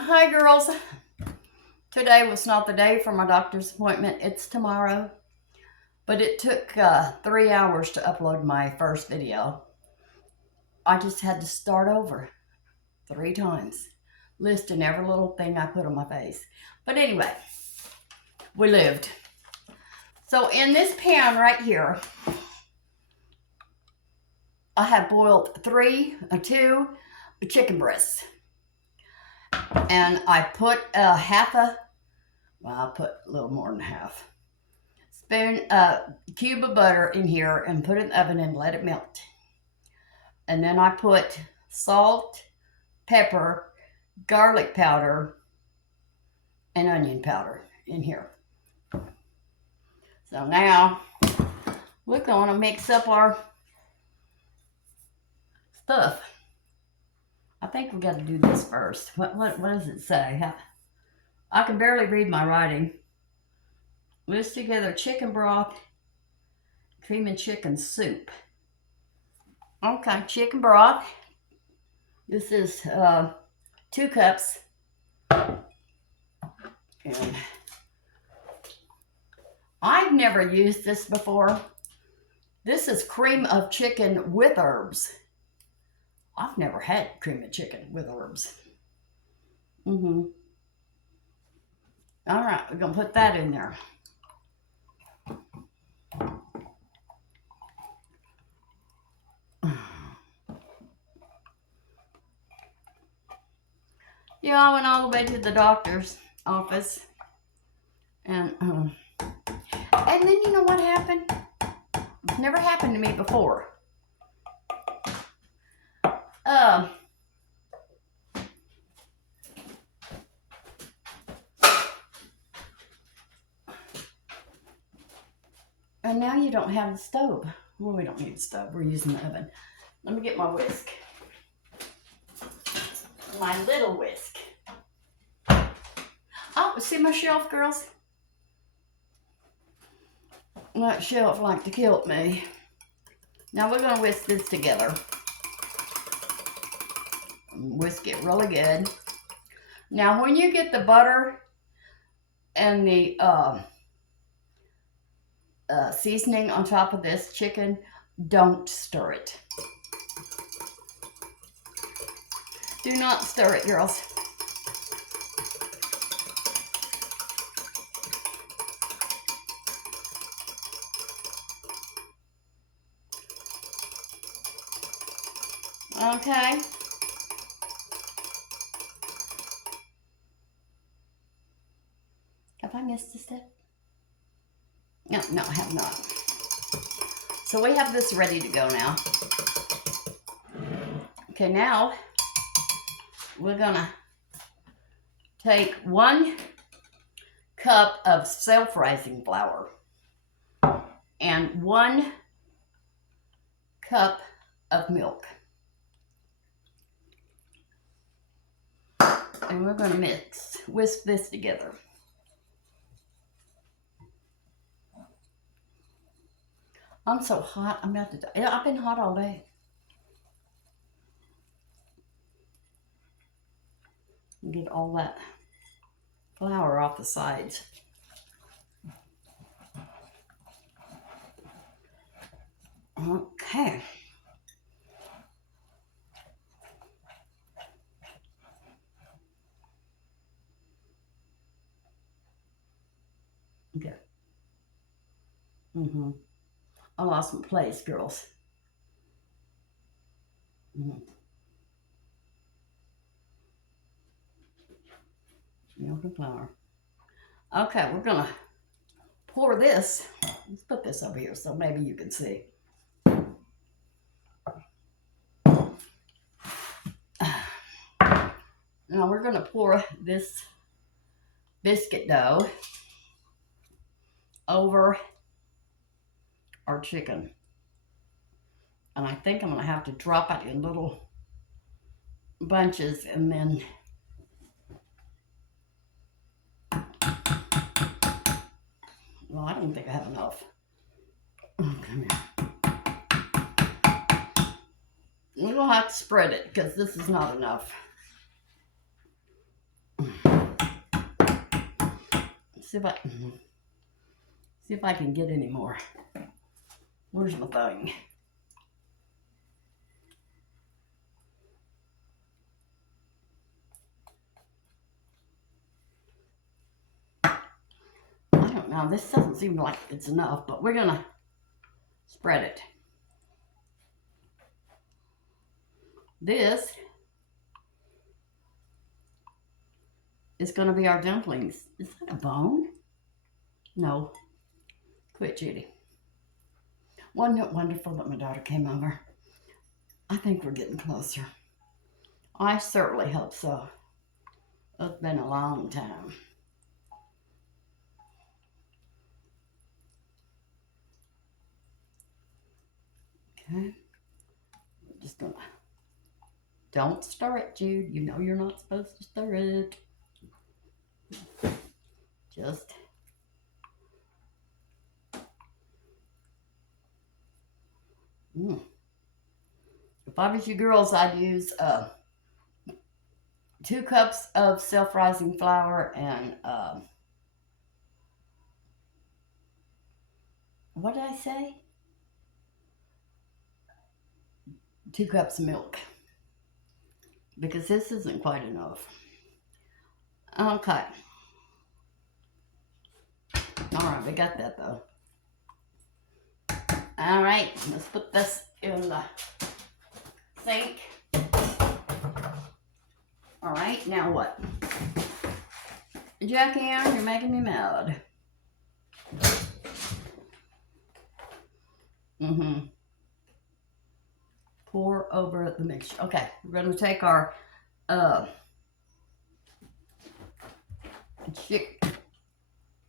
Hi girls. Today was not the day for my doctor's appointment. It's tomorrow. But it took 3 hours to upload my first video. I just had to start over 3 times, listing every little thing I put on my face. But anyway, we lived. So in this pan right here, I have boiled 2 chicken breasts. And I put I put a little more than half spoon, cube of butter in here and put it in the oven and let it melt. And then I put salt, pepper, garlic powder, and onion powder in here. So now we're going to mix up our stuff. I think we got to do this first. What does it say? I can barely read my writing. Mix together chicken broth, cream and chicken soup. Okay, chicken broth. This is 2 cups. And I've never used this before. This is cream of chicken with herbs. I've never had cream of chicken with herbs. All right, we're going to put that in there. Yeah, I went all the way to the doctor's office. And then you know what happened? It's never happened to me before. And now you don't have the stove. Well, we don't need the stove. We're using the oven. Let me get my whisk. My little whisk. Oh, see my shelf, girls? That shelf like to kill me. Now we're going to whisk this together. Whisk it really good. Now when you get the butter and the seasoning on top of this chicken, don't stir it. Do not stir it, girls. Okay. Have I missed a step? No, I have not. So we have this ready to go now. Okay, now we're gonna take 1 cup of self-rising flour and 1 cup of milk. And we're gonna whisk this together. I'm so hot, I'm about to die. I've been hot all day. Get all that flour off the sides. Okay. Okay. I lost my place, girls. Milk and flour. Okay, we're gonna pour this. Let's put this over here so maybe you can see. Now we're gonna pour this biscuit dough over our chicken. And I think I'm gonna have to drop it in little bunches and then well, I don't think I have enough. Oh, come here. We're gonna have to spread it because this is not enough. see if I can get any more. Where's my thing? I don't know. This doesn't seem like it's enough, but we're gonna spread it. This is gonna be our dumplings. Is that a bone? No. Quit, Judy. Wasn't it wonderful that my daughter came over? I think we're getting closer. I certainly hope so. It's been a long time. Okay. I'm just gonna, don't stir it, Jude. You know you're not supposed to stir it. Just If I was you girls, I'd use 2 cups of self-rising flour and what did I say? 2 cups of milk, because this isn't quite enough. Okay. All right, we got that though. All right, let's put this in the sink. All right, now what? Jackie Ann, you're making me mad. Pour over the mixture. Okay, we're going to take our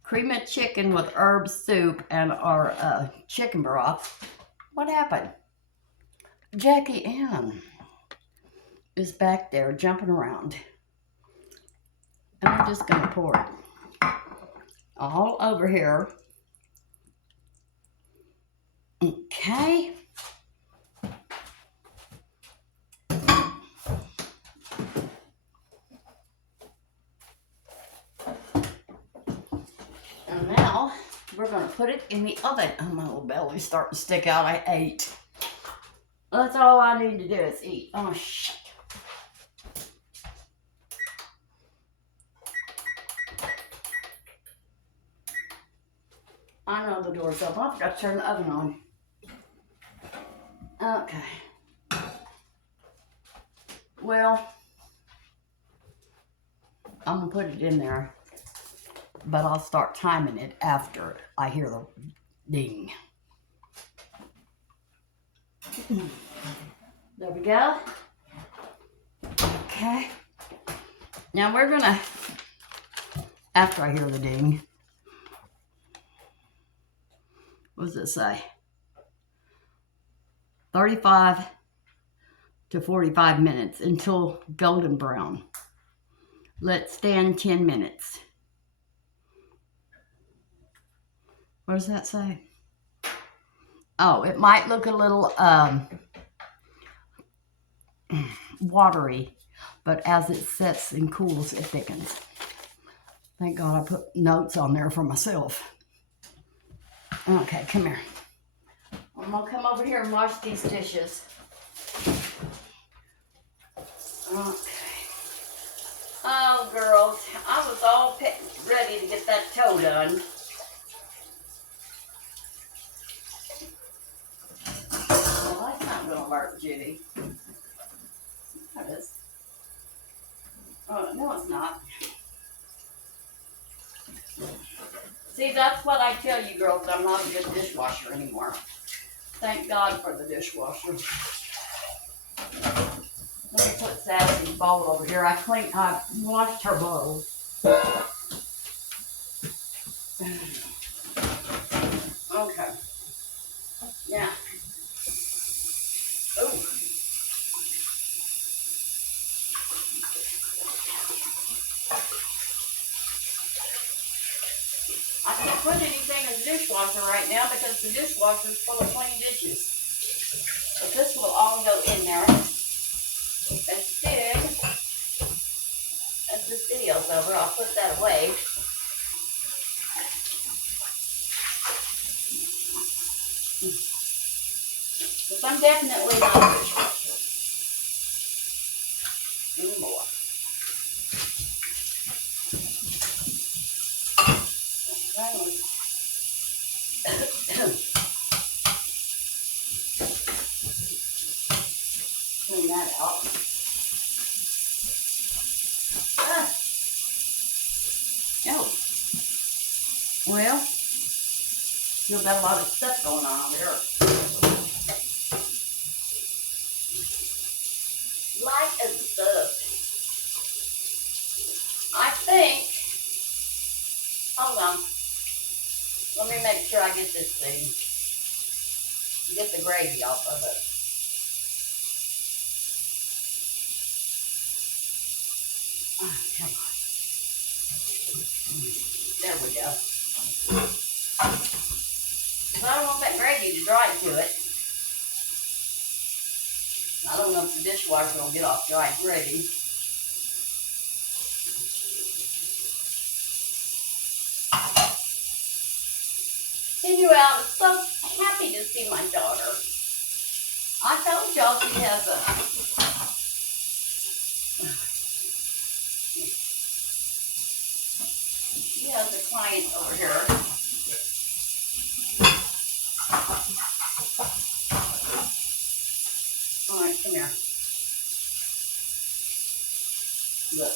cream of chicken with herb soup and our chicken broth. What happened? Jackie Ann is back there jumping around. And I'm just going to pour it all over here. Okay. And now we're going to put it in the oven. Oh, my little belly's starting to stick out. I ate. That's all I need to do is eat. Oh, shit. I know the door's open. I forgot to turn the oven on. Okay. Well, I'm going to put it in there, but I'll start timing it after I hear the ding. There we go. Okay. Now we're going to, after I hear the ding, what does it say? 35 to 45 minutes until golden brown. Let stand 10 minutes. What does that say? Oh, it might look a little watery, but as it sets and cools, it thickens. Thank God I put notes on there for myself. Okay, come here. I'm gonna come over here and wash these dishes. Okay. Oh, girls, I was all ready to get that toe done. Well, that's not gonna work, Judy. That is. Oh, no, it's not. See, that's what I tell you girls, I'm not a good dishwasher anymore. Thank God for the dishwasher. Let me put Sassy's bowl over here. I washed her bowl. Okay. Yeah. Ooh. I can't put anything in the dishwasher right now because the dishwasher is full of clean dishes. But this will all go in there. Instead, as this video's over, I'll put that away. I'm definitely not a dishwasher anymore. Clean that out. Oh, well, still got a lot of stuff going on over there. Light as stuff. I think, hold on. Let me make sure I get this thing, get the gravy off of it. Oh, come on. There we go. So I don't want that gravy to dry to it. I don't know if the dishwasher will get off dry gravy. Anyway, I was so happy to see my daughter. I told y'all she has a client over here. All right, come here. Look.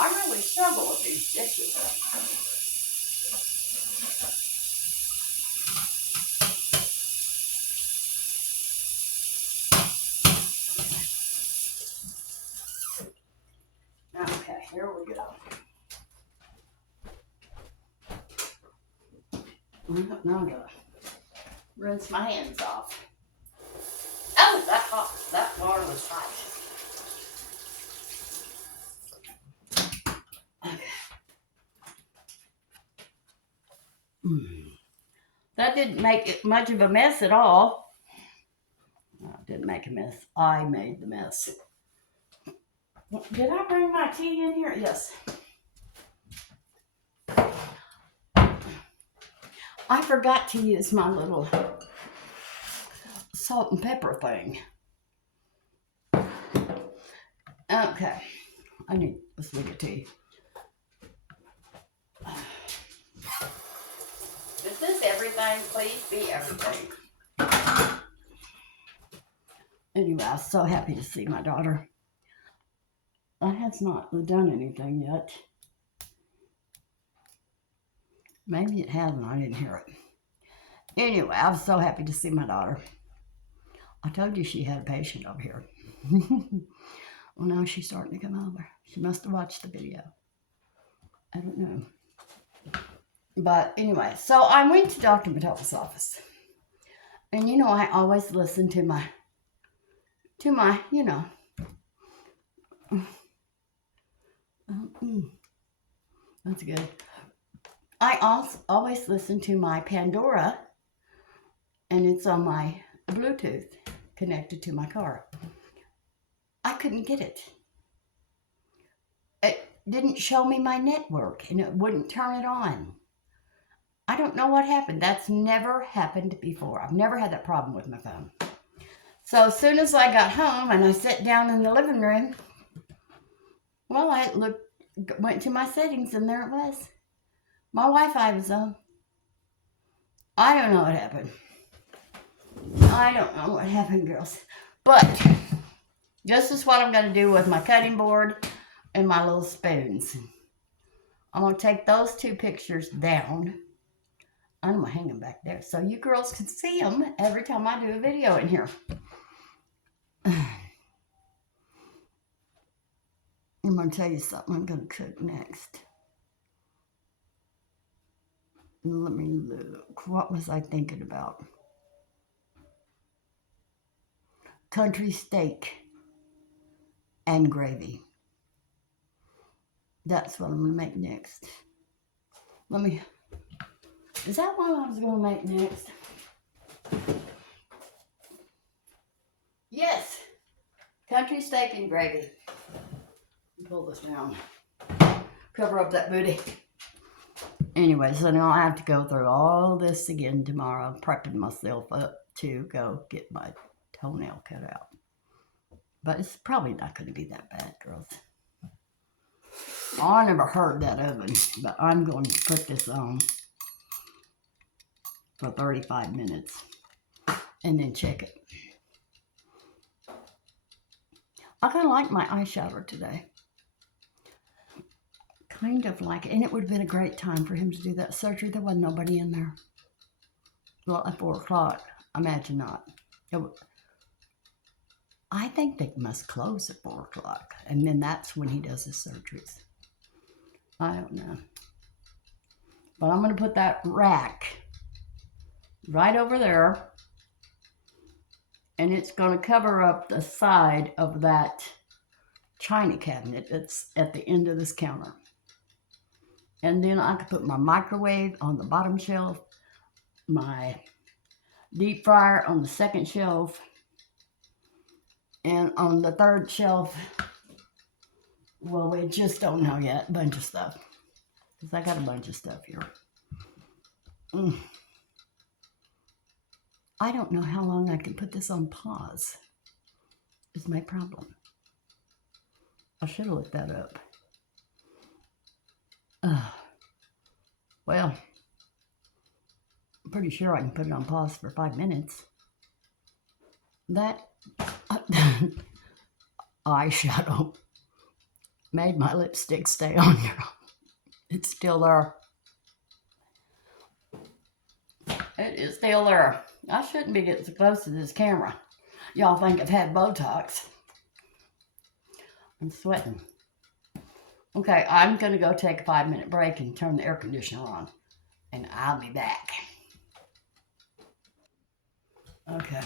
I really struggle with these dishes. Okay, here we go. Now I gotta rinse my hands off. Oh, that hot. That water was hot. Okay. That didn't make it much of a mess at all. No, it didn't make a mess. I made the mess. Did I bring my tea in here? Yes. I forgot to use my little salt and pepper thing. Okay. I need a swig of tea. Is this everything? Please be everything. Anyway, I was so happy to see my daughter. I has not done anything yet. Maybe it hasn't. I didn't hear it. Anyway, I was so happy to see my daughter. I told you she had a patient over here. Well, now she's starting to come over. She must have watched the video. I don't know. But anyway, so I went to Dr. Mattel's office. And you know, I always listen to my, you know. That's good. I also always listen to my Pandora, and it's on my Bluetooth connected to my car. I couldn't get it. It didn't show me my network, and it wouldn't turn it on. I don't know what happened. That's never happened before. I've never had that problem with my phone. So as soon as I got home and I sat down in the living room, well, I went to my settings, and there it was. My Wi-Fi was on. I don't know what happened. I don't know what happened, girls. But this is what I'm going to do with my cutting board and my little spoons. I'm going to take those two pictures down. I'm going to hang them back there so you girls can see them every time I do a video in here. I'm going to tell you something I'm going to cook next. Let me look. What was I thinking about? Country steak and gravy. That's what I'm going to make next. Is that what I was going to make next? Yes. Country steak and gravy. Pull this down. Cover up that booty. Anyway, so now I have to go through all this again tomorrow, prepping myself up to go get my toenail cut out. But it's probably not going to be that bad, girls. Oh, I never heard that oven, but I'm going to put this on for 35 minutes and then check it. I kind of like my eyeshadow today. Kind of like it. And it would have been a great time for him to do that surgery. There wasn't nobody in there. Well, at 4 o'clock. Imagine not. I think they must close at 4 o'clock. And then that's when he does his surgeries. I don't know. But I'm going to put that rack right over there. And it's going to cover up the side of that china cabinet that's at the end of this counter. And then I could put my microwave on the bottom shelf, my deep fryer on the second shelf, and on the third shelf, well, we just don't know yet, a bunch of stuff. Because I got a bunch of stuff here. I don't know how long I can put this on pause, is my problem. I should have looked that up. Well, I'm pretty sure I can put it on pause for 5 minutes. That eyeshadow made my lipstick stay on there. It's still there. It is still there. I shouldn't be getting so close to this camera. Y'all think I've had Botox. I'm sweating. Okay, I'm going to go take a 5-minute break and turn the air conditioner on. And I'll be back. Okay.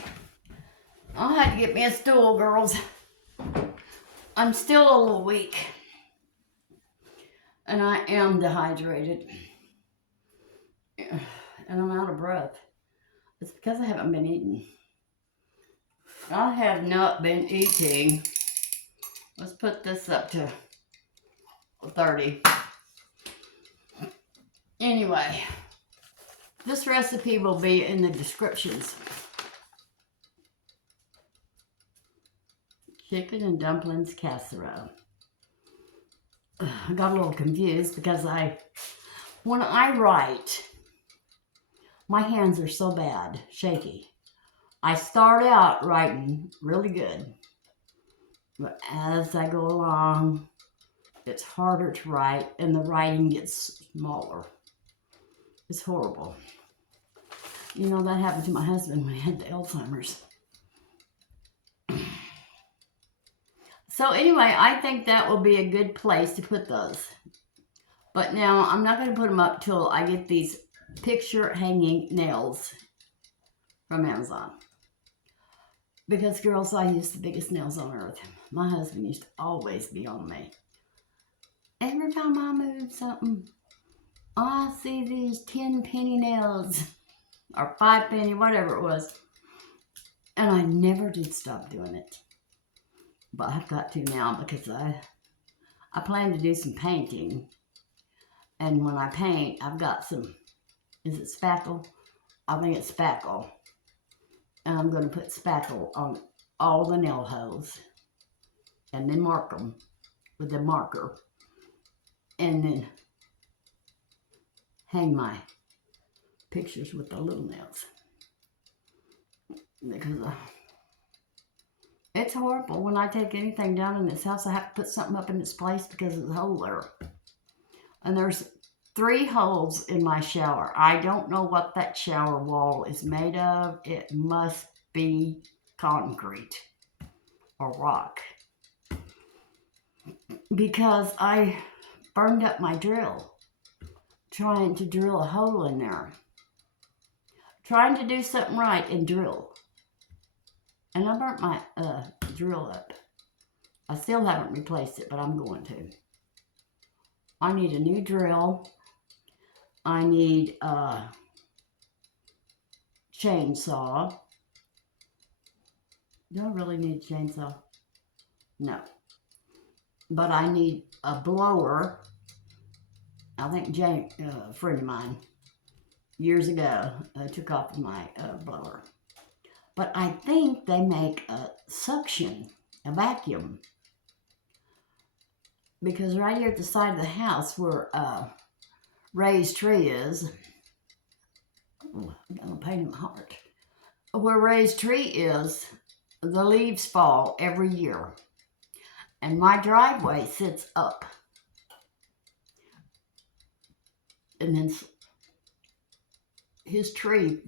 I'll have to get me a stool, girls. I'm still a little weak. And I am dehydrated. And I'm out of breath. It's because I haven't been eating. I have not been eating. Let's put this up to 30. Anyway, this recipe will be in the descriptions. Chicken and dumplings casserole. I got a little confused because when I write, my hands are so bad, shaky. I start out writing really good, but as I go along, it's harder to write and the writing gets smaller. It's horrible. You know, that happened to my husband when he had the Alzheimer's. So anyway, I think that will be a good place to put those. But now, I'm not going to put them up till I get these picture hanging nails from Amazon. Because, girls, I use the biggest nails on earth. My husband used to always be on me. Every time I move something, I see these 10-penny nails. Or 5-penny, whatever it was. And I never did stop doing it. But I've got to now because I plan to do some painting. And when I paint, I've got some, is it spackle? I think it's spackle. And I'm going to put spackle on all the nail holes. And then mark them with the marker. And then hang my pictures with the little nails. Because it's horrible. When I take anything down in this house, I have to put something up in its place because of the hole there. And there's 3 holes in my shower. I don't know what that shower wall is made of. It must be concrete or rock. Because I burned up my drill trying to drill a hole in there. Trying to do something right and drill. And I burnt my drill up. I still haven't replaced it, but I'm going to. I need a new drill. I need a chainsaw. Do I really need a chainsaw? No. But I need a blower I think Jane, a friend of mine, years ago, took off my blower. But I think they make a suction, a vacuum. Because right here at the side of the house where Ray's tree is, oh, I got a pain in my heart. Where Ray's tree is, the leaves fall every year. And my driveway sits up. And then his tree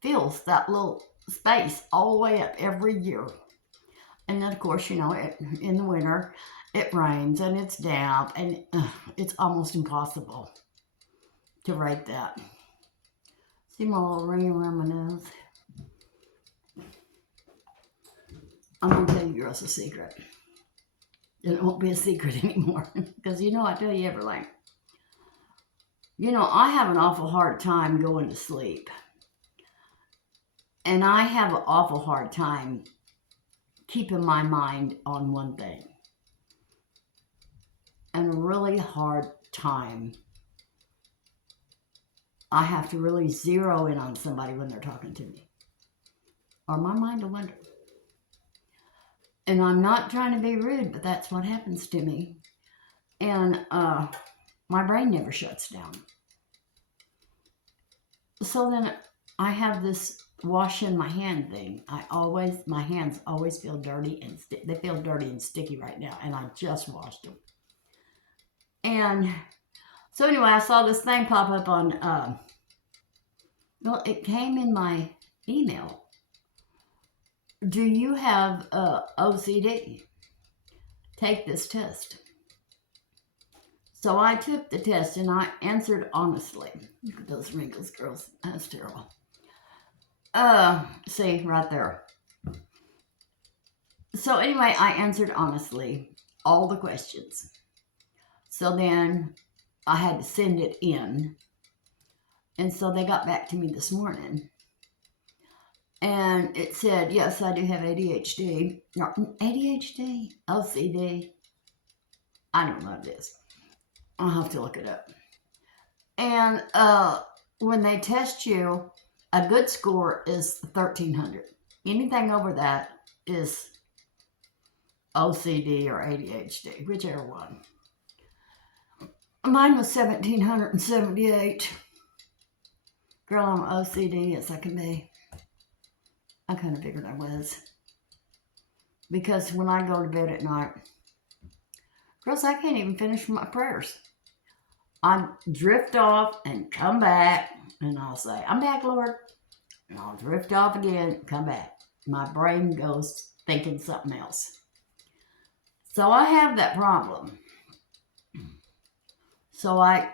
fills that little space all the way up every year. And then, of course, you know, in the winter, it rains and it's damp and it's almost impossible to rake that. See my little ring around my nose? I'm going to tell you girls a secret. It won't be a secret anymore because you know I tell you everything. You know, I have an awful hard time going to sleep. And I have an awful hard time keeping my mind on one thing. And a really hard time. I have to really zero in on somebody when they're talking to me. Or my mind will wander. And I'm not trying to be rude, but that's what happens to me. And my brain never shuts down. So then I have this washing my hand thing. My hands always feel dirty and they feel dirty and sticky right now. And I just washed them. And so anyway, I saw this thing pop up on, well, it came in my email. Do you have OCD? Take this test. So I took the test and I answered honestly. Look at those wrinkles, girls. That's terrible. See, right there. So anyway, I answered honestly all the questions. So then I had to send it in. And so they got back to me this morning. And it said, yes, I do have ADHD. No, ADHD, OCD. I don't know what it is. I'll have to look it up. And when they test you, a good score is 1,300. Anything over that is OCD or ADHD, whichever one. Mine was 1,778. Girl, I'm OCD as I can be. I kind of figured I was. Because when I go to bed at night, girls, I can't even finish my prayers. I drift off and come back, and I'll say, I'm back, Lord. And I'll drift off again, come back. My brain goes thinking something else. So I have that problem. So I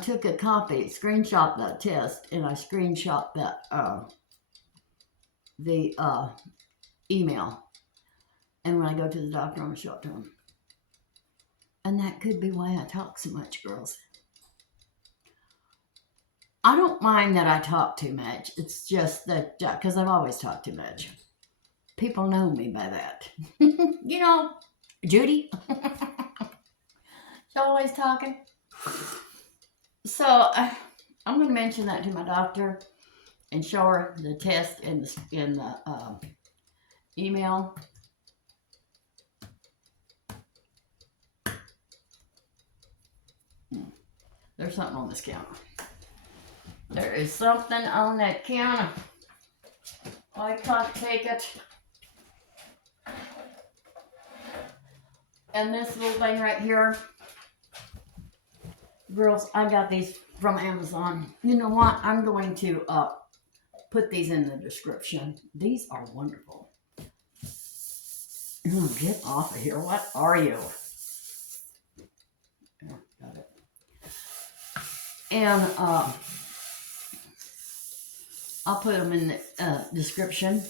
took a copy, screenshot that test, and I screenshot that the email. And when I go to the doctor, I'm going to show it to him. And that could be why I talk so much, girls. I don't mind that I talk too much. It's just that, because I've always talked too much. People know me by that. You know, Judy. She's always talking. So I'm going to mention that to my doctor and show her the test in the email. There's something on this counter. There is something on that counter. I can't take it. And this little thing right here. Girls, I got these from Amazon. You know what? I'm going to put these in the description. These are wonderful. Oh, get off of here. What are you? Oh, got it. And I'll put them in the description.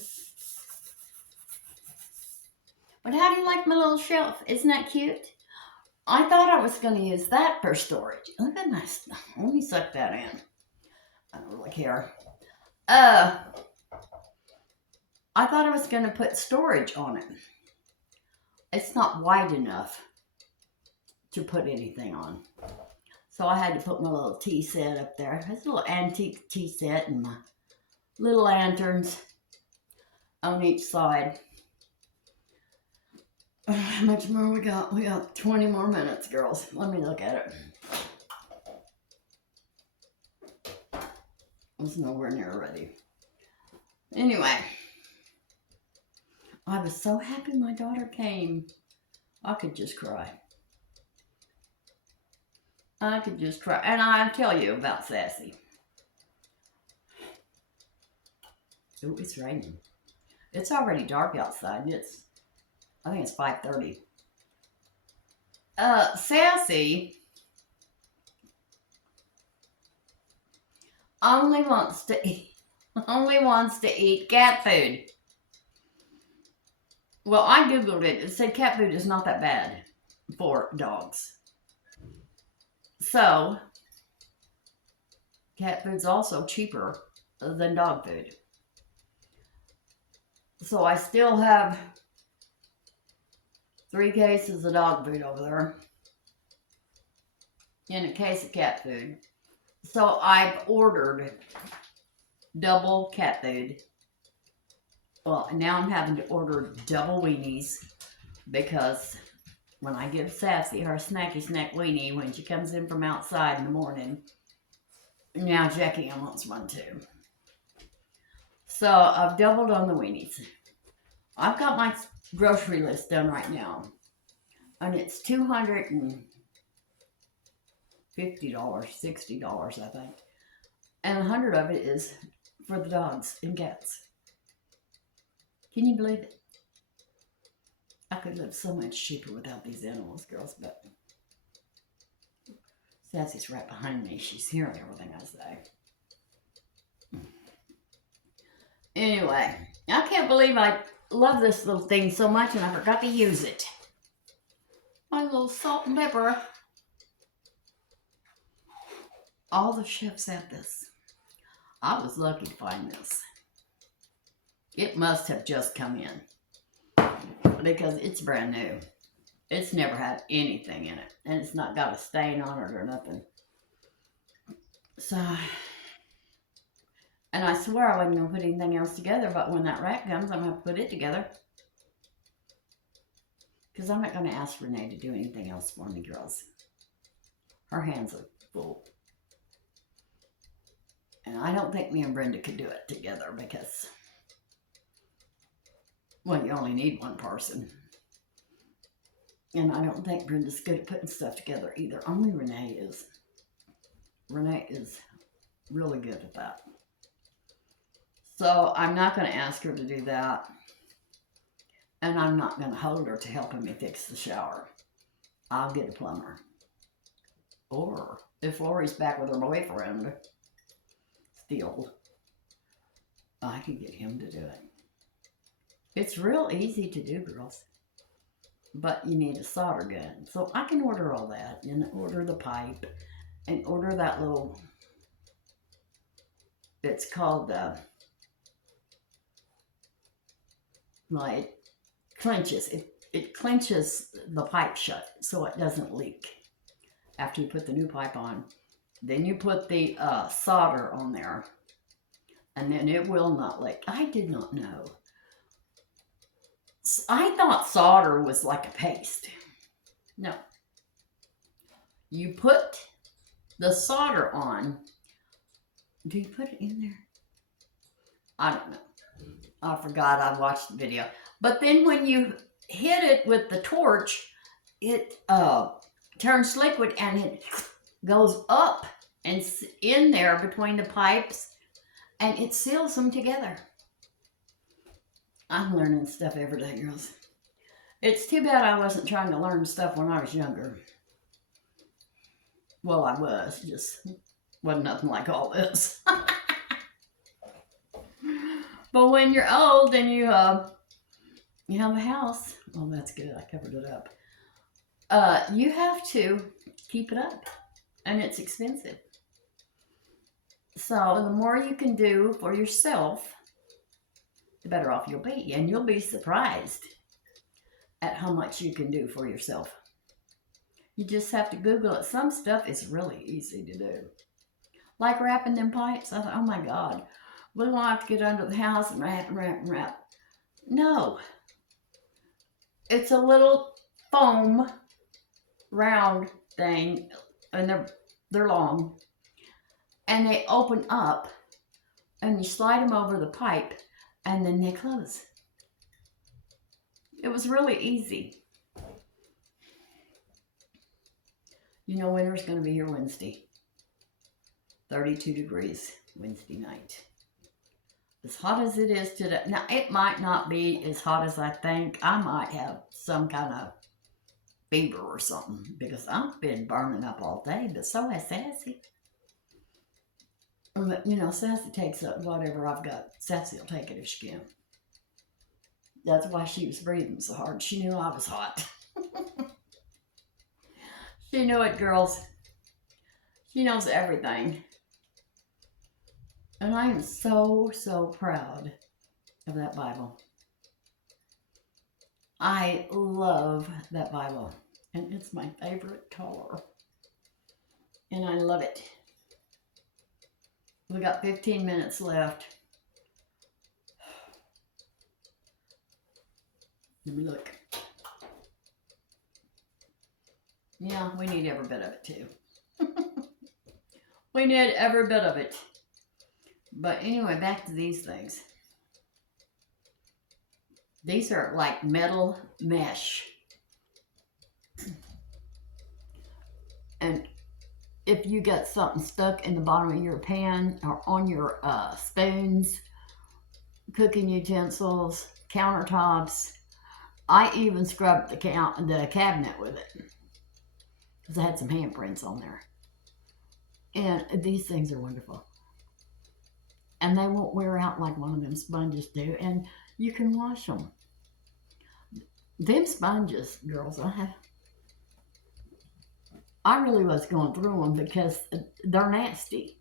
But how do you like my little shelf? Isn't that cute? I thought I was going to use that for storage. Look at that. Let me suck that in. I don't really care. I thought I was going to put storage on it. It's not wide enough to put anything on. So I had to put my little tea set up there. It's a little antique tea set and my little lanterns on each side. How much more we got? We got 20 more minutes, girls. Let me look at it. It's nowhere near ready. Anyway, I was so happy my daughter came. I could just cry. I could just cry. And I'll tell you about Sassy. Oh, it's raining. It's already dark outside. I think it's 5:30. Sassy only wants to eat cat food. Well, I googled it. It said cat food is not that bad for dogs. So, cat food's also cheaper than dog food. So I still have 3 cases of dog food over there and a case of cat food. So I've ordered double cat food. Well, now I'm having to order double weenies because when I give Sassy her snacky snack weenie when she comes in from outside in the morning, now Jackie wants one too. So I've doubled on the weenies. I've got my grocery list done right now, and it's $250, $60, I think, and 100 of it is for the dogs and cats. Can you believe it? I could live so much cheaper without these animals, girls, but Sassy's right behind me. She's hearing everything I say. Anyway, I can't believe I love this little thing so much and I forgot to use it. My little salt and pepper. All the chefs have this. I was lucky to find this. It must have just come in because it's brand new. It's never had anything in it, and it's not got a stain on it or nothing. So, and I swear I wasn't going to put anything else together, but when that rack comes, I'm going to put it together. Because I'm not going to ask Renee to do anything else for me, girls. Her hands are full. And I don't think me and Brenda could do it together because, well, you only need one person. And I don't think Brenda's good at putting stuff together either. Only Renee is. Renee is really good at that. So I'm not going to ask her to do that. And I'm not going to hold her to helping me fix the shower. I'll get a plumber. Or if Lori's back with her boyfriend, still, I can get him to do it. It's real easy to do, girls. But you need a solder gun. So I can order all that and order the pipe and order that little, it's called, well, it clenches. It clenches the pipe shut so it doesn't leak after you put the new pipe on. Then you put the solder on there and then it will not leak. I did not know. I thought solder was like a paste. No. You put the solder on. Do you put it in there? I don't know. I forgot. I watched the video. But then when you hit it with the torch, it turns liquid and it goes up and in there between the pipes and it seals them together. I'm learning stuff every day, girls. It's too bad I wasn't trying to learn stuff when I was younger. Well, I was, just wasn't nothing like all this. But when you're old and you have a house, well, that's good. I covered it up. You have to keep it up, and it's expensive. So the more you can do for yourself, the better off you'll be. And you'll be surprised at how much you can do for yourself. You just have to Google it. Some stuff is really easy to do. Like wrapping them pipes. I thought, oh my God, we don't have to get under the house and wrap and wrap and wrap. No. It's a little foam round thing, and they're long. And they open up, and you slide them over the pipe, and then they close. It was really easy. You know, winter's going to be here Wednesday. 32 degrees Wednesday night. As hot as it is today. Now, it might not be as hot as I think. I might have some kind of fever or something because I've been burning up all day, but so has Sassy. But, you know, Sassy takes up whatever I've got. Sassy will take it if she can. That's why she was breathing so hard. She knew I was hot. She knew it, girls. She knows everything. And I am so, so proud of that Bible. I love that Bible. And it's my favorite color. And I love it. We got 15 minutes left. Let me look. Yeah, we need every bit of it too. We need every bit of it. But anyway, back to these things. These are like metal mesh. And if you get something stuck in the bottom of your pan or on your spoons, cooking utensils, countertops, I even scrubbed the cabinet with it because I had some handprints on there. And these things are wonderful. And they won't wear out like one of them sponges do. And you can wash them. Them sponges, girls, I really was going through them because they're nasty.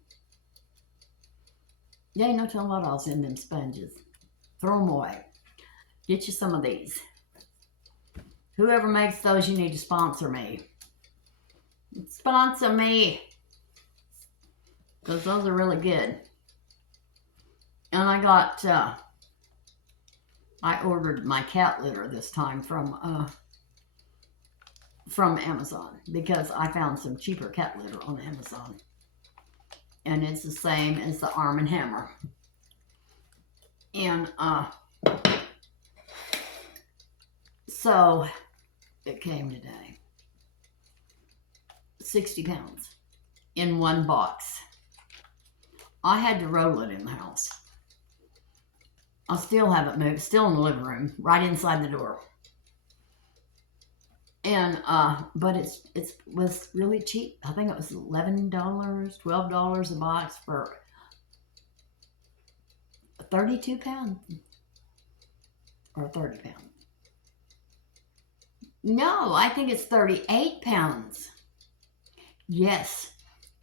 You ain't no telling what else in them sponges. Throw them away. Get you some of these. Whoever makes those, you need to sponsor me. Sponsor me. Because those are really good. And I got, I ordered my cat litter this time from Amazon because I found some cheaper cat litter on Amazon. And it's the same as the Arm & Hammer. And so it came today. 60 pounds in one box. I had to roll it in the house. I still haven't moved. Still in the living room, right inside the door. And but it was really cheap. I think it was $11, $12 a box for 32 pounds or 30 pounds. No, I think it's 38 pounds. Yes,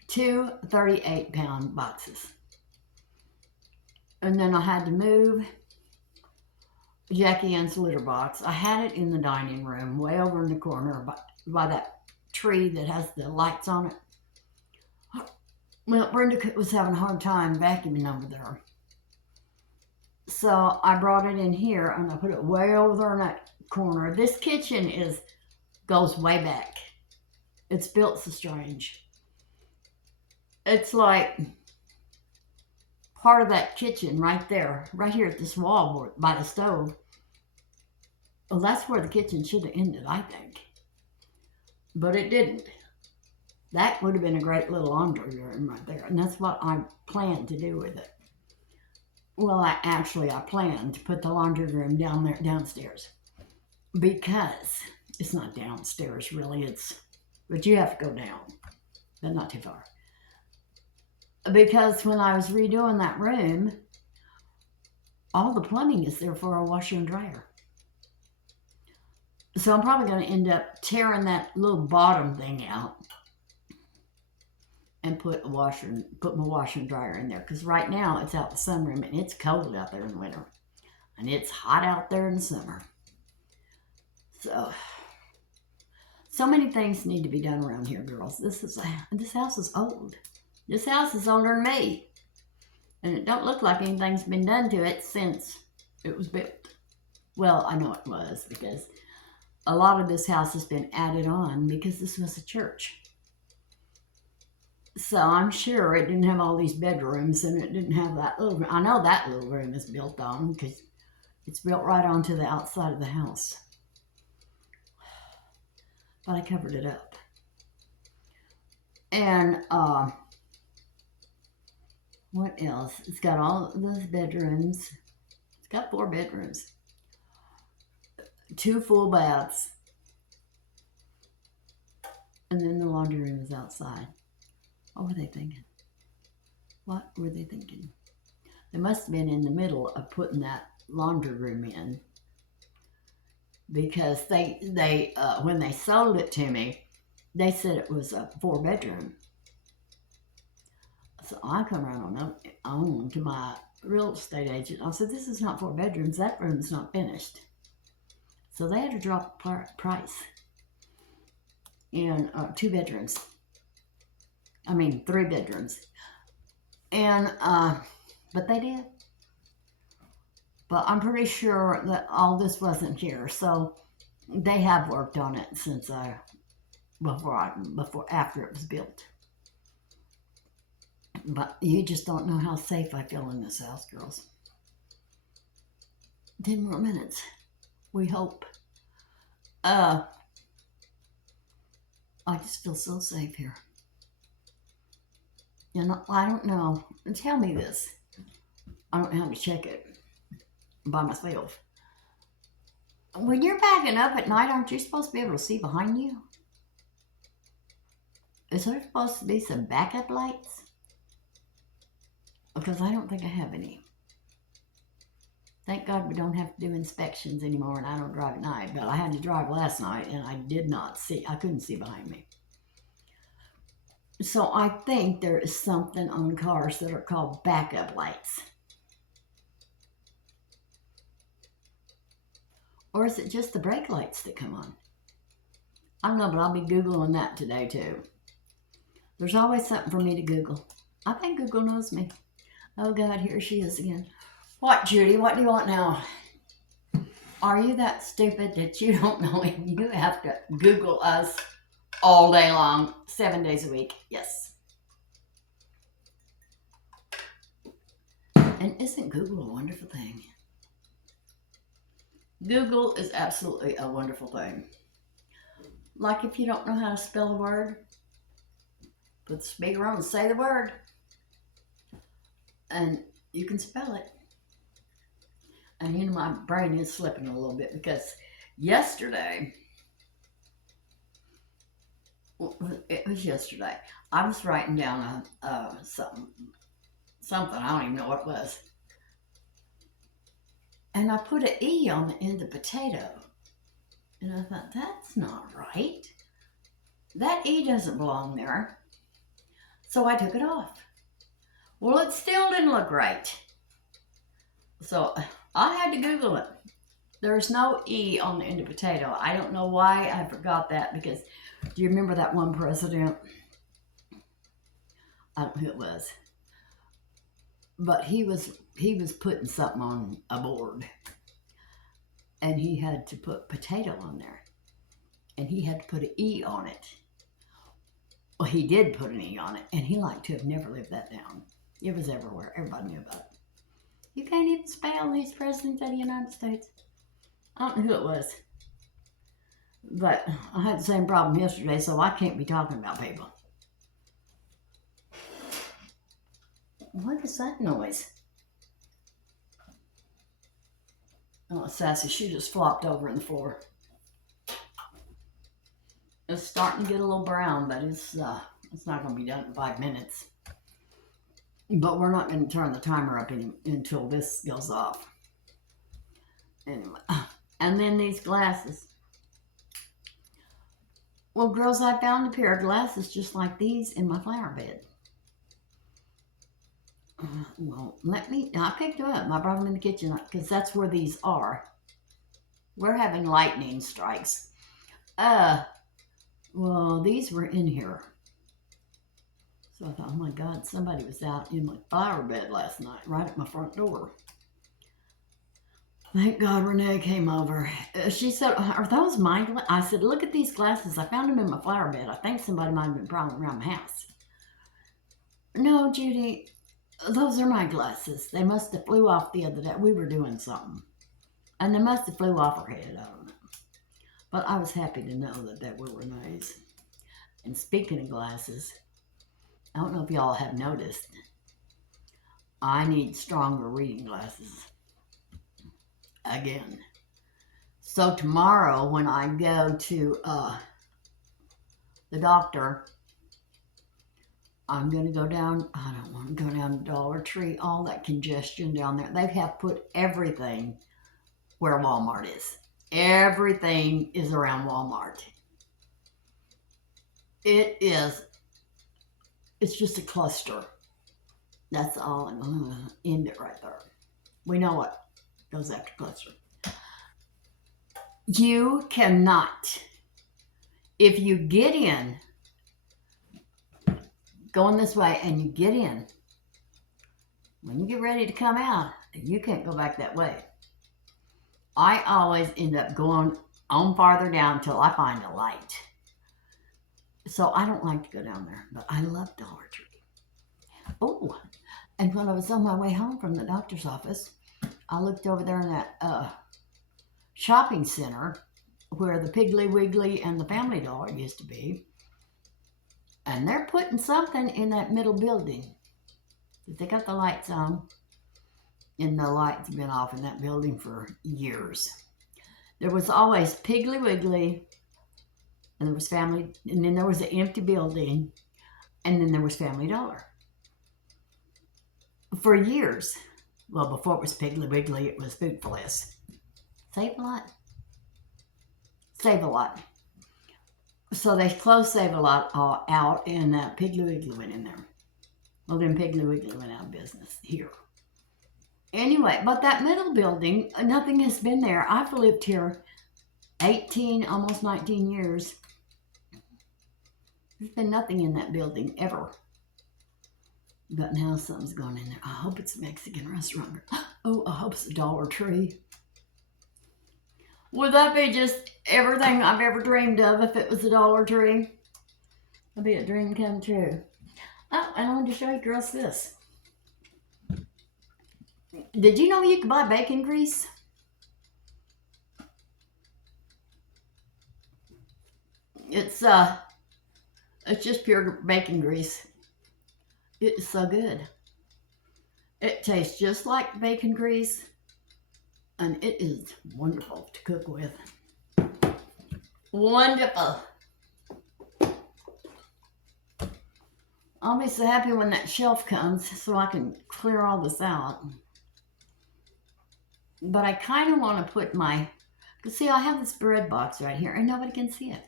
2 38-pound boxes. And then I had to move Jackie Ann's litter box. I had it in the dining room, way over in the corner by that tree that has the lights on it. Well, Brenda was having a hard time vacuuming over there. So I brought it in here and I put it way over there in that corner. This kitchen goes way back. It's built so strange. It's like part of that kitchen right there, right here at this wall by the stove. Well, that's where the kitchen should have ended, I think. But it didn't. That would have been a great little laundry room right there. And that's what I planned to do with it. Well, I planned to put the laundry room down there, downstairs. Because it's not downstairs, really. But you have to go down. But not too far. Because when I was redoing that room, all the plumbing is there for a washer and dryer. So I'm probably going to end up tearing that little bottom thing out and put my washer and dryer in there. Because right now it's out the sunroom and it's cold out there in the winter. And it's hot out there in the summer. So So many things need to be done around here, girls. This house is old. This house is older than me. And it don't look like anything's been done to it since it was built. Well, I know it was, because a lot of this house has been added on because this was a church. So I'm sure it didn't have all these bedrooms, and it didn't have that little room. I know that little room is built on because it's built right onto the outside of the house. But I covered it up. And what else? It's got all those bedrooms. It's got 4 bedrooms. 2 full baths. And then the laundry room is outside. What were they thinking? What were they thinking? They must have been in the middle of putting that laundry room in, because they when they sold it to me, they said it was a 4-bedroom. So I come around on to my real estate agent. I said, this is not 4 bedrooms. That room's not finished. So they had to drop the price. And 2 bedrooms. I mean, 3 bedrooms. And, but they did. But I'm pretty sure that all this wasn't here. So they have worked on it since after it was built. But you just don't know how safe I feel in this house, girls. 10 more minutes. We hope. I just feel so safe here. And I don't know. Tell me this. I don't know how to check it by myself. When you're backing up at night, aren't you supposed to be able to see behind you? Is there supposed to be some backup lights? Because I don't think I have any. Thank God we don't have to do inspections anymore, and I don't drive at night. But I had to drive last night, and I couldn't see behind me. So I think there is something on cars that are called backup lights. Or is it just the brake lights that come on? I don't know, but I'll be Googling that today too. There's always something for me to Google. I think Google knows me. Oh God, here she is again. What, Judy? What do you want now? Are you that stupid that you don't know it? You have to Google us all day long, 7 days a week. Yes. And isn't Google a wonderful thing? Google is absolutely a wonderful thing. Like if you don't know how to spell a word, put the speaker on and say the word. And you can spell it. And you know, my brain is slipping a little bit because yesterday, it was yesterday, I was writing down something, I don't even know what it was. And I put an E on the end of potato. And I thought, that's not right. That E doesn't belong there. So I took it off. Well, it still didn't look right. So I had to Google it. There's no E on the end of potato. I don't know why I forgot that, because do you remember that one president? I don't know who it was. But he was putting something on a board. And he had to put potato on there. And he had to put an E on it. Well, he did put an E on it. And he liked to have never lived that down. It was everywhere. Everybody knew about it. You can't even spell these presidents of the United States. I don't know who it was. But I had the same problem yesterday, so I can't be talking about people. What is that noise? Oh, Sassy, she just flopped over in the floor. It's starting to get a little brown, but it's not going to be done in 5 minutes. But we're not going to turn the timer up until this goes off. Anyway, and then these glasses. Well, girls, I found a pair of glasses just like these in my flower bed. Well, I picked them up. I brought them in the kitchen because that's where these are. We're having lightning strikes. Well, these were in here. So I thought, oh my God, somebody was out in my flower bed last night, right at my front door. Thank God Renee came over. She said, are those my glasses? I said, look at these glasses. I found them in my flower bed. I think somebody might have been prowling around the house. No, Judy, those are my glasses. They must have flew off the other day. We were doing something. And they must have flew off her head. I don't know. But I was happy to know that they were Renee's. And speaking of glasses, I don't know if y'all have noticed, I need stronger reading glasses. Again. So tomorrow when I go to the doctor, I'm going to go down, I don't want to go down to Dollar Tree, all that congestion down there. They have put everything where Walmart is. Everything is around Walmart. It's just a cluster. That's all. I'm going to end it right there. We know what goes after cluster. You cannot, if you get in, going this way and you get in, when you get ready to come out, you can't go back that way. I always end up going on farther down until I find a light. So I don't like to go down there, but I love Dollar Tree. Oh, and when I was on my way home from the doctor's office, I looked over there in that shopping center where the Piggly Wiggly and the Family Dollar used to be. And they're putting something in that middle building. They got the lights on. And the lights have been off in that building for years. There was always Piggly Wiggly, and there was Family, and then there was an empty building, and then there was Family Dollar. For years, well, before it was Piggly Wiggly, it was Food for Less. Save a lot. Save a lot. So they closed Save a Lot out, and Piggly Wiggly went in there. Well, then Piggly Wiggly went out of business here. Anyway, but that middle building, nothing has been there. I've lived here 18, almost 19 years. There's been nothing in that building ever. But now something's going in there. I hope it's a Mexican restaurant. Oh, I hope it's a Dollar Tree. Would that be just everything I've ever dreamed of if it was a Dollar Tree? That'd be a dream come true. Oh, and I wanted to show you girls this. Did you know you could buy bacon grease? It's just pure bacon grease. It's so good. It tastes just like bacon grease, and it is wonderful to cook with. Wonderful. I'll be so happy when that shelf comes so I can clear all this out. But I kind of want to put see, I have this bread box right here and nobody can see it.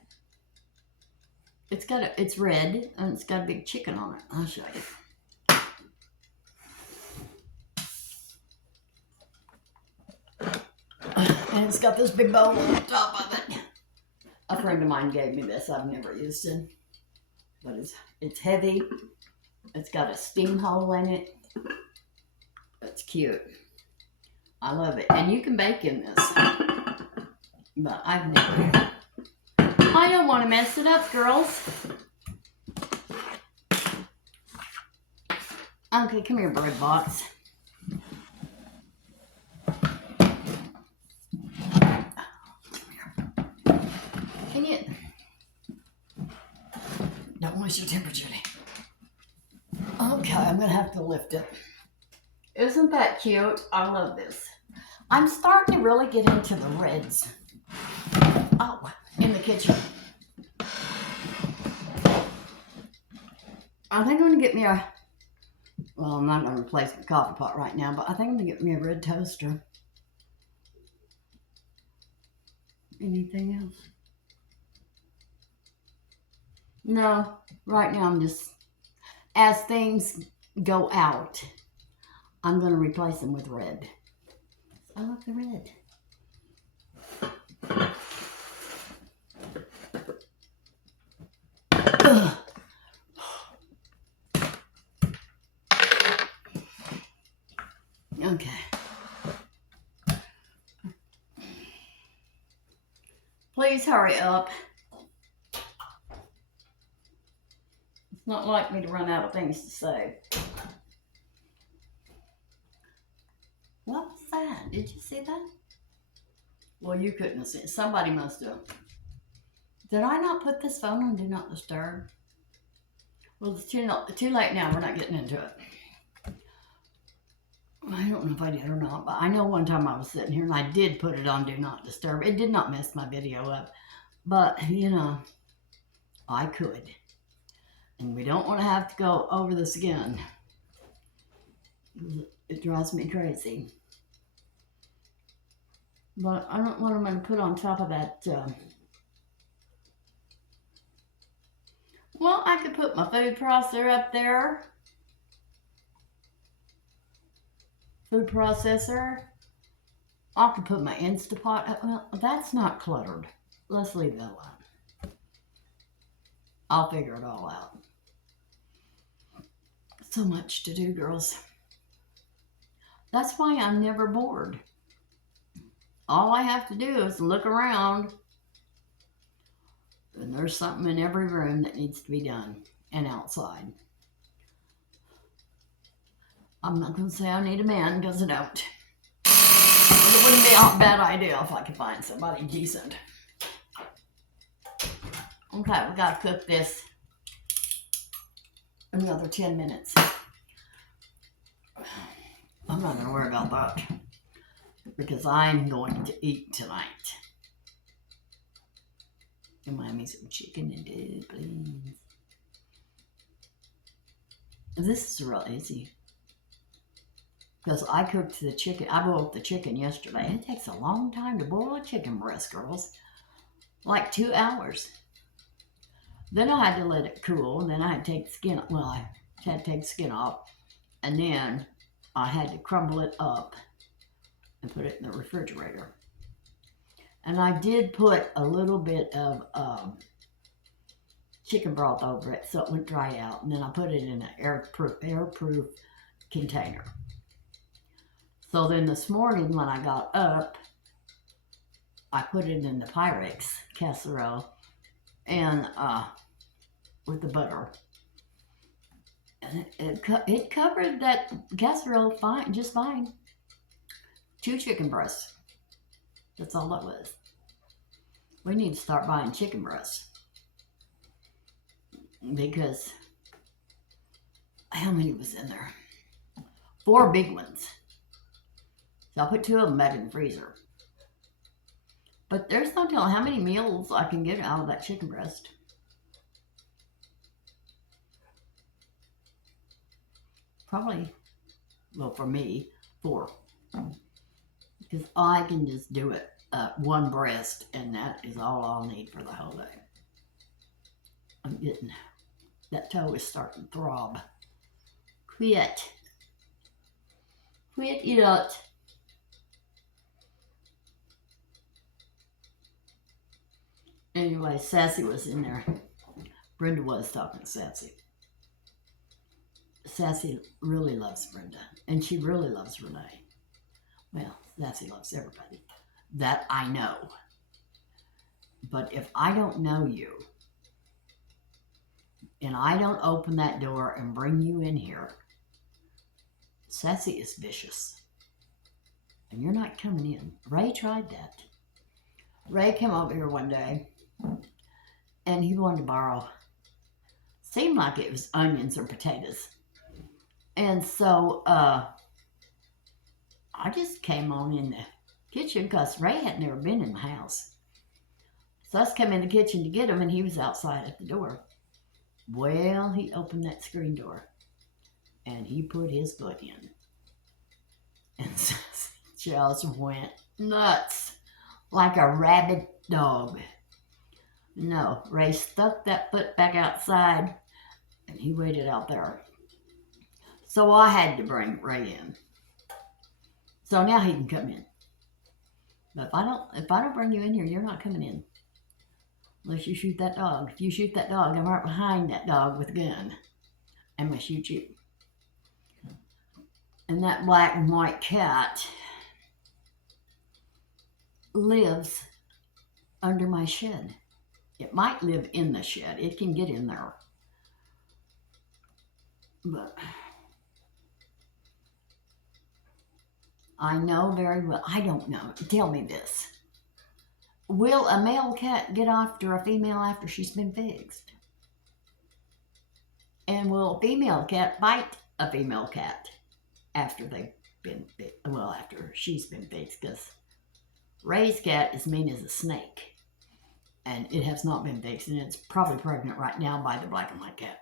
It's red and it's got a big chicken on it. I'll show you. And it's got this big bowl on top of it. A friend of mine gave me this. I've never used it. But it's heavy. It's got a steam hole in it. It's cute. I love it. And you can bake in this. But I've never. I don't want to mess it up, girls. Okay, come here, bread box. Can you? Don't waste your temper, Judy. Okay, I'm going to have to lift it. Isn't that cute? I love this. I'm starting to really get into the reds. Oh, in the kitchen. I think I'm going to get me well, I'm not going to replace the coffee pot right now, but I think I'm going to get me a red toaster. Anything else? No, right now I'm just, as things go out, I'm going to replace them with red. I love the red. Please hurry up. It's not like me to run out of things to say. What was that? Did you see that? Well, you couldn't have seen it. Somebody must have. Did I not put this phone on Do Not Disturb? Well, it's too late now. We're not getting into it. I don't know if I did or not, but I know one time I was sitting here and I did put it on Do Not Disturb. It did not mess my video up. But, you know, I could. And we don't want to have to go over this again. It drives me crazy. But I don't want them to put on top of that. Well, I could put my food processor up there. Food processor. I could put my Instapot up. Well, that's not cluttered. Let's leave that alone. I'll figure it all out. So much to do, girls. That's why I'm never bored. All I have to do is look around, and there's something in every room that needs to be done, and outside. I'm not going to say I need a man, because I don't. But it wouldn't be a bad idea if I could find somebody decent. Okay, we got to cook this another 10 minutes. I'm not going to worry about that, because I'm going to eat tonight. And buy me some chicken and dumplings. This is real easy, because I cooked the chicken. I boiled the chicken yesterday. It takes a long time to boil a chicken breast, girls. Like 2 hours. Then I had to let it cool, and then I had to take the skin. Well, I had to take the skin off, and then I had to crumble it up and put it in the refrigerator. And I did put a little bit of chicken broth over it so it wouldn't dry out. And then I put it in an airproof container. So then this morning when I got up, I put it in the Pyrex casserole and with the butter. And it covered that casserole fine, just fine. 2 chicken breasts. That's all that was. We need to start buying chicken breasts. Because, how many was in there? 4 big ones. So I put 2 of them back in the freezer. But there's no telling how many meals I can get out of that chicken breast. Probably, well, for me, 4. Because I can just do it 1 breast, and that is all I'll need for the whole day. I'm getting, that toe is starting to throb. Quit it. Anyway, Sassy was in there. Brenda was talking to Sassy. Sassy really loves Brenda, and she really loves Renee. Well, Sassy loves everybody. That I know. But if I don't know you, and I don't open that door and bring you in here, Sassy is vicious. And you're not coming in. Ray tried that. Ray came over here one day, and he wanted to borrow, seemed like it was onions or potatoes. And so, I just came on in the kitchen because Ray had never been in the house. So I just came in the kitchen to get him, and he was outside at the door. Well, he opened that screen door, and he put his foot in. And just went nuts, like a rabid dog. No, Ray stuck that foot back outside, and he waited out there. So I had to bring Ray in. So now he can come in. But if I don't bring you in here, you're not coming in. Unless you shoot that dog. If you shoot that dog, I'm right behind that dog with a gun. I'm going to shoot you. And that black and white cat lives under my shed. It might live in the shed. It can get in there. But I know very well. I don't know. Tell me this. Will a male cat get after a female after she's been fixed? And will a female cat bite a female cat after they've been fixed? Well, after she's been fixed, because Ray's cat is mean as a snake. And it has not been fixed, and it's probably pregnant right now by the black and white cat.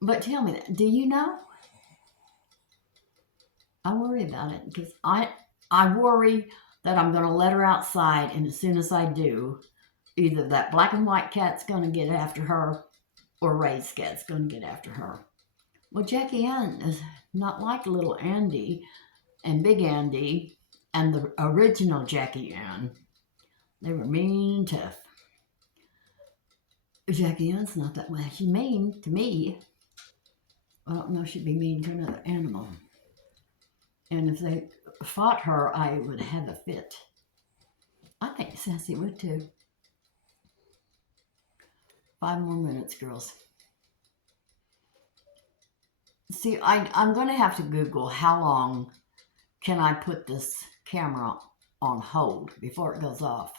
But tell me that, do you know? I worry about it, because I worry that I'm going to let her outside, and as soon as I do, either that black and white cat's going to get after her, or Ray's cat's going to get after her. Well, Jackie Ann is not like little Andy and Big Andy and the original Jackie Ann. They were mean and tough. Jackie Ann's not that way. She's mean to me. I don't know if she'd be mean to another animal. And if they fought her, I would have a fit. I think Sassy would too. 5 more minutes, girls. See, I'm going to have to Google how long can I put this camera on hold before it goes off.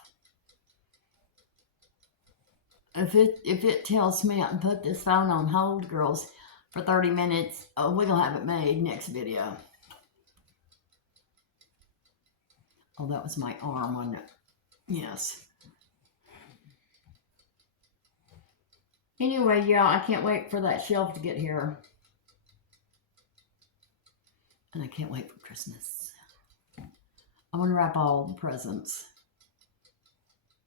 If it tells me I can put this phone on hold, girls, for 30 minutes, we're going to have it made next video. Oh, that was my arm on it. Yes. Anyway, yeah, I can't wait for that shelf to get here. And I can't wait for Christmas. I'm going to wrap all the presents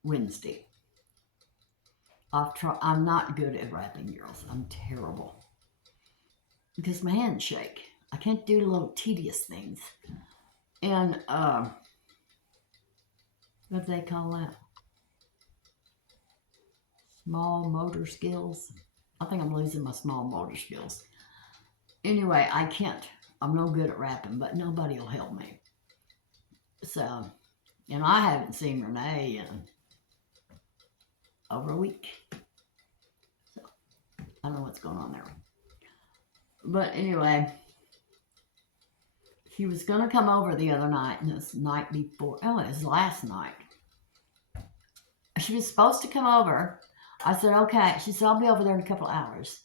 Wednesday. I'm not good at wrapping, girls. I'm terrible. Because my hands shake. I can't do little tedious things. And, what do they call that? Small motor skills. I think I'm losing my small motor skills. Anyway, I can't. I'm no good at wrapping, but nobody will help me. So, and I haven't seen Renee in over a week. So, I don't know what's going on there. But anyway, she was going to come over the other night, and this night before, oh, it was last night. She was supposed to come over. I said, okay. She said, I'll be over there in a couple of hours.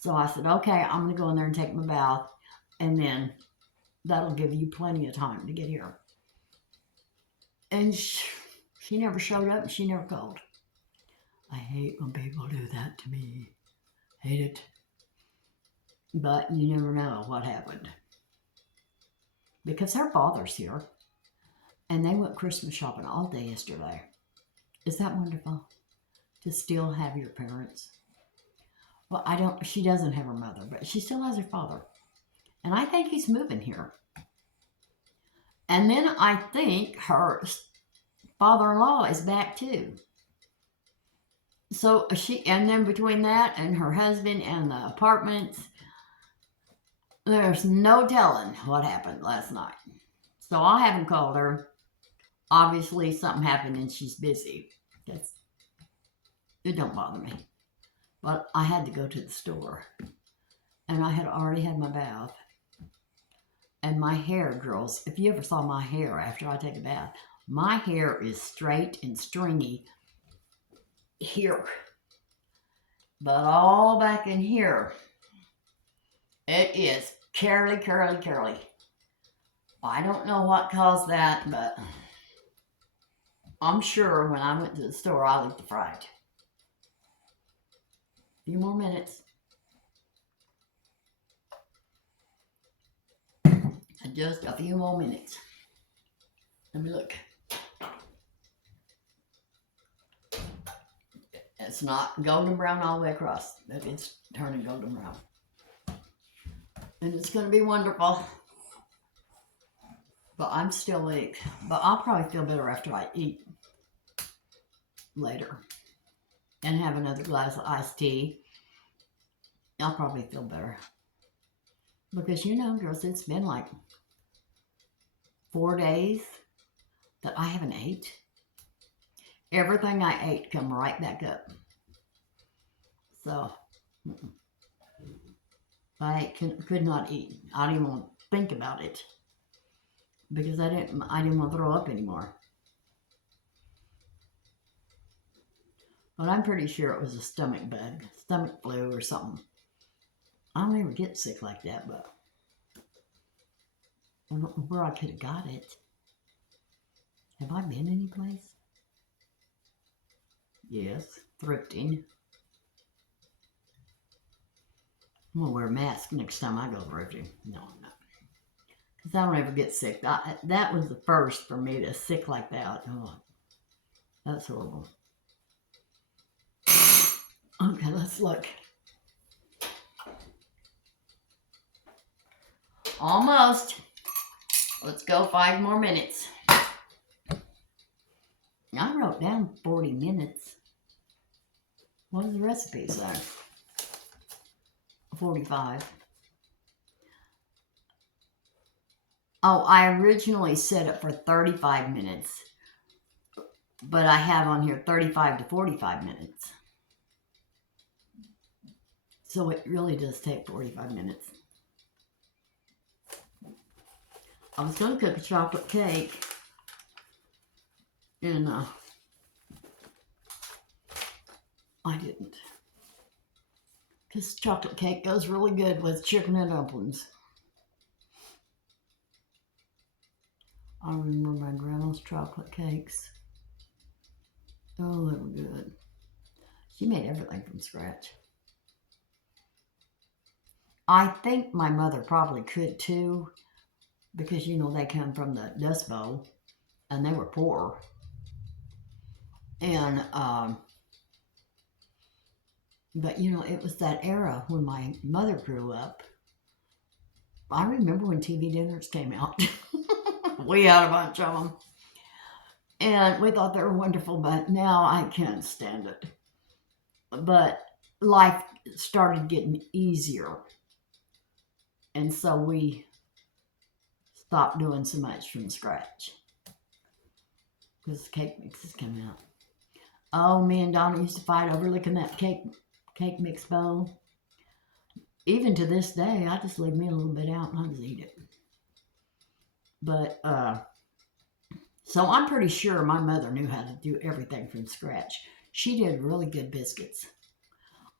So I said, okay, I'm going to go in there and take my bath, and then that'll give you plenty of time to get here. And she never showed up, and she never called. I hate when people do that to me. Hate it. But you never know what happened. Because her father's here, and they went Christmas shopping all day yesterday. Is that wonderful? To still have your parents? Well, she doesn't have her mother, but she still has her father. And I think he's moving here. And then I think her father-in-law is back too. So and then between that and her husband and the apartments, there's no telling what happened last night. So I haven't called her. Obviously something happened and she's busy. It don't bother me. But I had to go to the store. And I had already had my bath. And my hair, girls, if you ever saw my hair after I take a bath, my hair is straight and stringy here. But all back in here, it is curly, curly, curly. I don't know what caused that, but I'm sure when I went to the store, I looked fried. A few more minutes. Just a few more minutes. Let me look. It's not golden brown all the way across, but it's turning golden brown. And it's going to be wonderful. But I'm still weak. But I'll probably feel better after I eat later. And have another glass of iced tea. I'll probably feel better. Because you know, girls, it's been like 4 days that I haven't ate. Everything I ate come right back up. So I could not eat. I didn't even think about it because I didn't want to throw up anymore. But I'm pretty sure it was a stomach bug, stomach flu or something. I don't ever get sick like that, but I don't know where I could have got it. Have I been anyplace? Yes, thrifting. I'm going to wear a mask next time I go thrifting. No, I'm not. Because I don't ever get sick. That was the first for me to sick like that. Oh, that's horrible. Okay, let's look. Almost. Let's go 5 more minutes. I wrote down 40 minutes. What does the recipe say? 45. Oh, I originally set it for 35 minutes. But I have on here 35 to 45 minutes. So it really does take 45 minutes. I was going to cook a chocolate cake. And I didn't. Because chocolate cake goes really good with chicken and dumplings. I remember my grandma's chocolate cakes. Oh, they were good. She made everything from scratch. I think my mother probably could too, because you know they come from the Dust Bowl, and they were poor. And but you know, it was that era when my mother grew up. I remember when TV dinners came out. We had a bunch of them, and we thought they were wonderful. But now I can't stand it. But life started getting easier, and so we stopped doing so much from scratch because cake mixes came out. Oh, me and Donna used to fight over licking that cake mix bowl. Even to this day, I just leave me a little bit out and I just eat it. But, so I'm pretty sure my mother knew how to do everything from scratch. She did really good biscuits.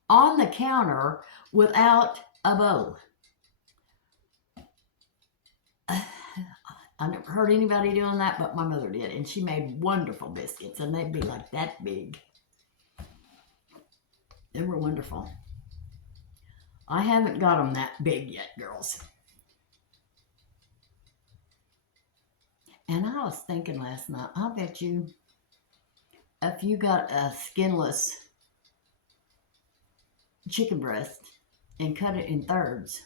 On the counter without a bowl. I never heard anybody doing that, but my mother did. And she made wonderful biscuits, and they'd be like that big. They were wonderful. I haven't got them that big yet, girls. And I was thinking last night, I bet you if you got a skinless chicken breast and cut it in thirds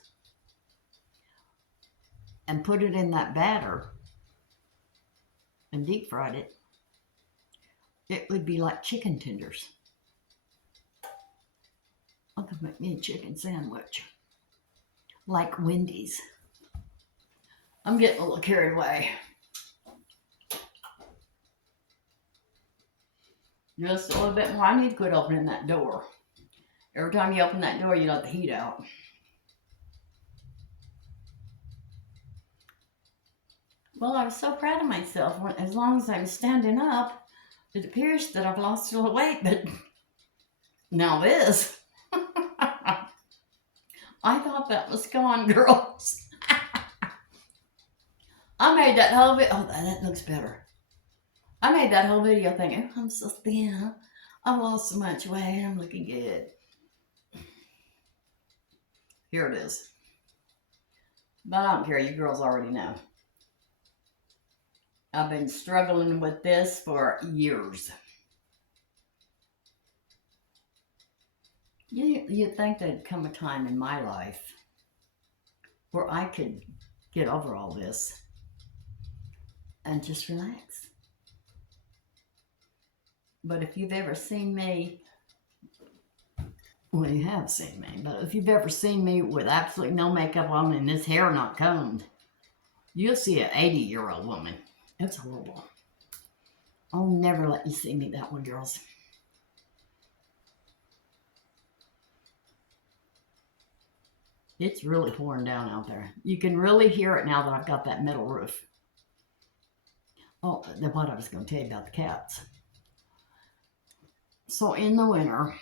and put it in that batter and deep fried it, it would be like chicken tenders. I could make me a chicken sandwich like Wendy's. I'm getting a little carried away. Just a little bit more. I need to quit opening that door. Every time you open that door, you let the heat out. Well, I was so proud of myself. As long as I'm standing up, it appears that I've lost a little weight, but now this. I thought that was gone, girls. I made that whole video. Oh, that looks better. I made that whole video thinking, oh, I'm so thin. I've lost so much weight. I'm looking good. Here it is. But I don't care. You girls already know. I've been struggling with this for years. You'd think there'd come a time in my life where I could get over all this and just relax. But if you've ever seen me, well, you have seen me, but if you've ever seen me with absolutely no makeup on and this hair not combed, you'll see an 80-year-old woman. It's horrible. I'll never let you see me that way, girls. It's really pouring down out there. You can really hear it now that I've got that metal roof. Oh, then what I was going to tell you about the cats. So in the winter,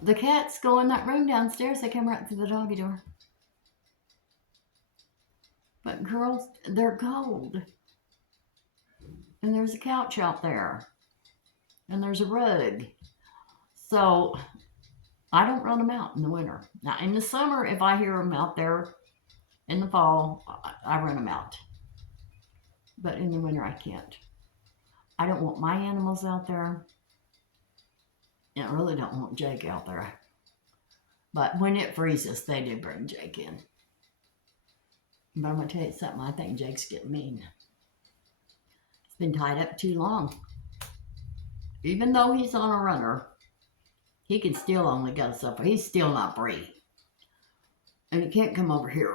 the cats go in that room downstairs. They come right through the doggy door. But girls, they're cold. And there's a couch out there. And there's a rug. So I don't run them out in the winter. Now in the summer, if I hear them out there in the fall, I run them out. But in the winter, I can't. I don't want my animals out there. And I really don't want Jake out there. But when it freezes, they do bring Jake in. But I'm going to tell you something. I think Jake's getting mean. He's been tied up too long. Even though he's on a runner, he can still only go so far. He's still not free. And he can't come over here.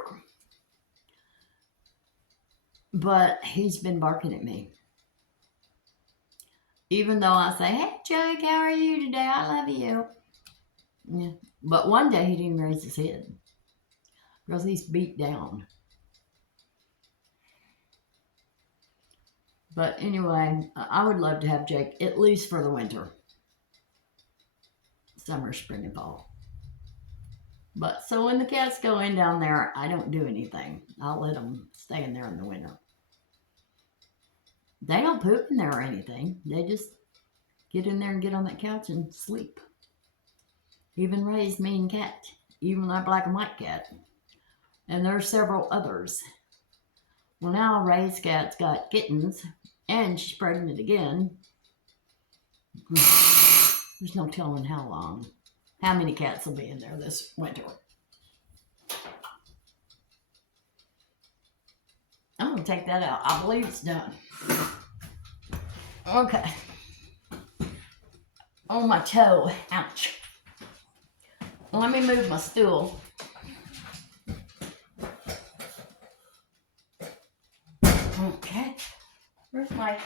But he's been barking at me. Even though I say, hey, Jake, how are you today? I love you. Yeah. But one day he didn't raise his head. Because he's beat down. But anyway, I would love to have Jake at least for the winter. Summer, spring, and fall. But so when the cats go in down there, I don't do anything. I'll let them stay in there in the winter. They don't poop in there or anything. They just get in there and get on that couch and sleep. Even Ray's mean cat. Even that black and white cat. And there are several others. Well, now Ray's cat's got kittens. And she's pregnant again. There's no telling how long. How many cats will be in there this winter. I'm going to take that out. I believe it's done. Okay. Oh, my toe. Ouch. Let me move my stool. Okay. Where's my...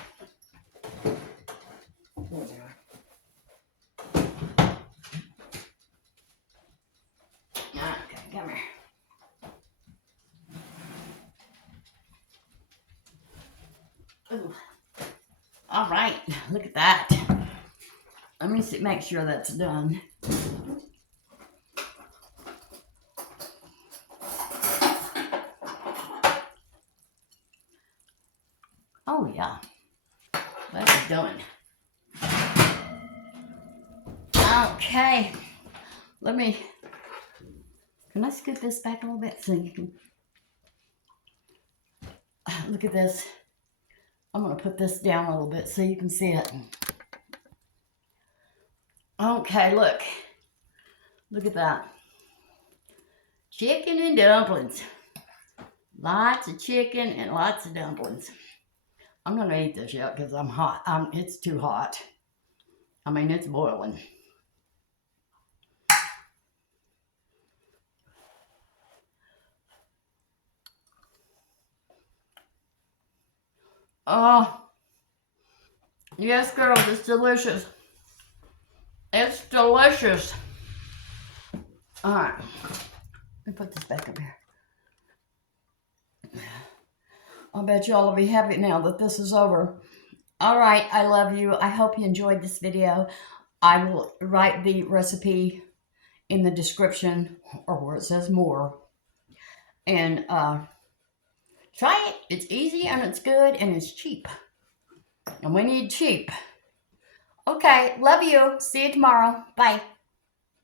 There they are. Okay, come here. Ooh. All right, look at that. Let me see, make sure that's done. Oh yeah, that's done. Okay, can I scoot this back a little bit so you can, look at this. I'm going to put this down a little bit so you can see it. Okay, look. Look at that. Chicken and dumplings. Lots of chicken and lots of dumplings. I'm going to eat this yet because I'm hot. It's too hot. I mean, it's boiling. Oh, yes, girls, it's delicious. It's delicious. All right, let me put this back up here. I bet y'all will be happy now that this is over. All right, I love you. I hope you enjoyed this video. I will write the recipe in the description or where it says more. And try it. It's easy and it's good and it's cheap. And we need cheap. Okay, love you. See you tomorrow. Bye.